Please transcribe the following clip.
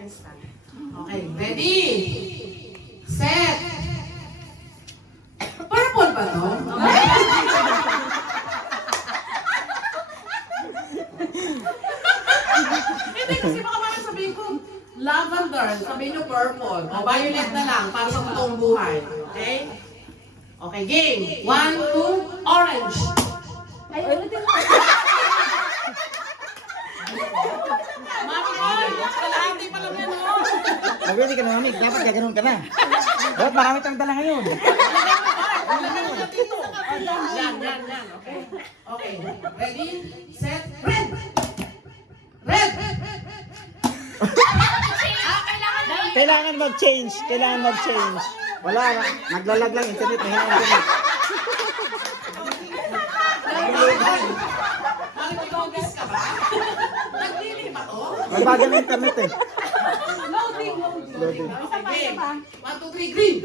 Okay, ready? Set! Purple ba to? Hindi kasi baka parang sabihin ko, lavender, sabihin nyo purple. O violet na lang para sa totoong buhay. Okay? Okay, game. 1, 2, orange. Ay, ulitin mo. Mami Koy, kalahati pa lang yan, oh. Pwede ka na, mami. Dapat gaganon ka na. Dapat marami tayong dala ngayon. Yan. Okay. Okay. Ready, set, red! Red! Kailangan mag-change. Wala na. Naglalag lang internet. Mahina internet. Nag-logis ka ba? Naglili ba to? Magbagal na internet eh. Loading. Okay, game. 1, 2, 3, green!